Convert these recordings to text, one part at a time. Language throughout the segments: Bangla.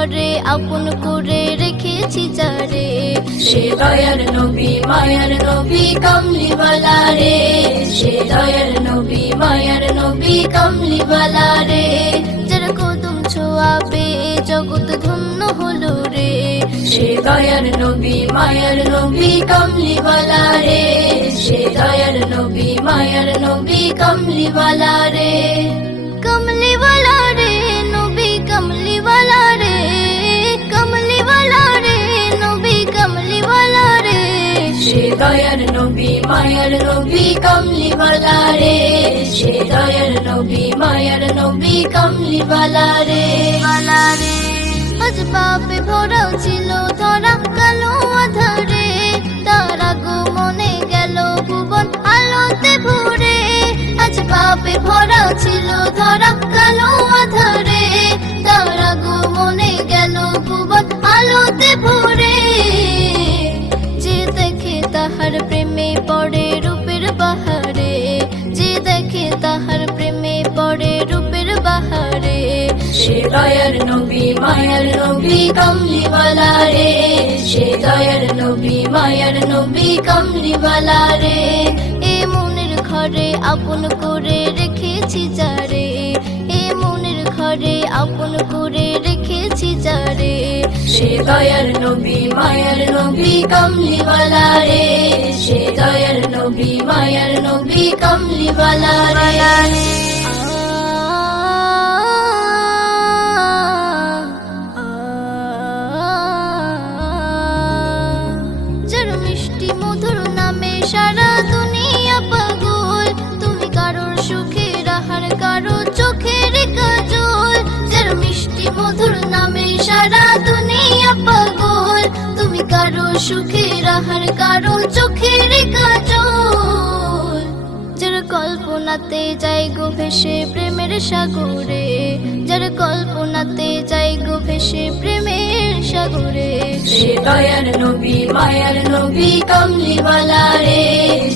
ঘরে আপন করে রেখেছি যারে সে দয়ার নবী মায়ার নবী কমলিওয়ালা রে সে দয়ার নবী মায়ার নবী কমলিওয়ালা রে যার কদম ছোঁয়া পেয়ে জগৎ ধন্য হলো রে। সে দয়ার নবী মায়ার নবী কমলিওয়ালা রে সে দয়ার নবী মায়ার নবী কমলিওয়ালা রে দয়ার নবী মায়ার নবী রে সে দয়ার নবী মায়ার নবী রে আজ বাপে ভরা ছিল ধরা কালো আধারে তারা গো মনে গেল ভুবন আলোতে ভরে আজ বাপে ভরা ছিল ধরা কালো আধারে তারা গো মনে গেল ভুবন আলোতে ভরে সে দয়ার নবী মায়ার নবী কমলিওয়ালা রে। সে দয়ার নবী মায়ার নবী কমলিওয়ালা রে। এ মনের ঘরে আপন করে রেখেছি যারে এ মনের ঘরে আপন করে রেখেছি যারে সে দয়ার নবী মায়ার নবী কমলিওয়ালা রে। সে দয়ার নবী মায়ার নবী কমলিওয়ালা রে। কারও সুখে রাহার কারও চোখের কাজল। যার কল্পনাতে যাই গো ভেসে প্রেমের সাগরে যার কল্পনাতে যাই গো ভেসে প্রেমের সাগরে। সে দয়ার নবী মায়ার নবী কমলিওয়ালা রে।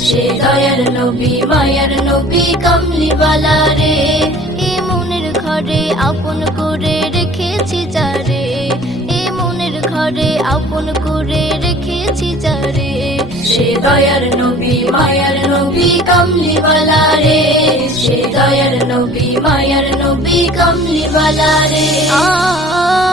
সে দয়ার নবী মায়ার নবী কমলিওয়ালা রে। এ মনের ঘরে আপন করে ঘরে আপন করে রেখেছি যারে। সে দয়ার নবী মায়ার নবী কমলিওয়ালা রে। সে দয়ার নবী মায়ার নবী কমলিওয়ালা রে। আ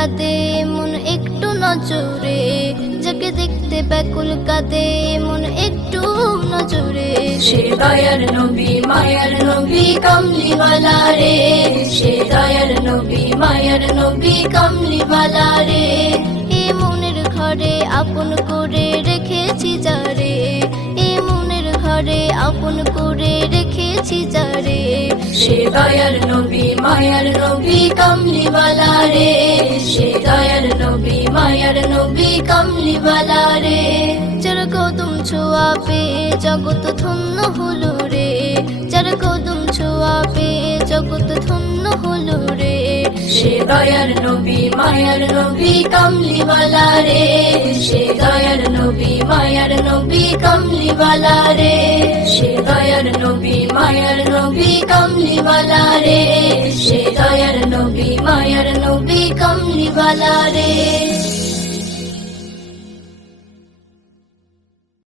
কাঁদে মন একটু নজরে যাকে দেখতে ব্যাকুল কাঁদে মন একটু নজরে। সে দয়ার নবী মায়ার নবী কমলিওয়ালা রে। সে দয়ার নবী মায়ার নবী কমলিওয়ালা রে। এ মনের ঘরে আপন করে রেখেছি যারে। এ মনের ঘরে আপন করে রেখেছি যারে। সে দয়ার নবী, মায়ার নবী, কমলিওয়ালা রে। সে দয়ার নবী, মায়ার নবী, কমলিওয়ালা রে। যার কদম ছোঁয়া পেয়ে জগৎ ধন্য হলো সে দয়ার নবী, মায়ার নবী, কমলিওয়ালা রে। সে দয়ার নবী, মায়ার নবী, কমলিওয়ালা রে। সে দয়ার নবী, মায়ার নবী, কমলিওয়ালা রে। সে দয়ার নবী, মায়ার নবী, কমলিওয়ালা রে।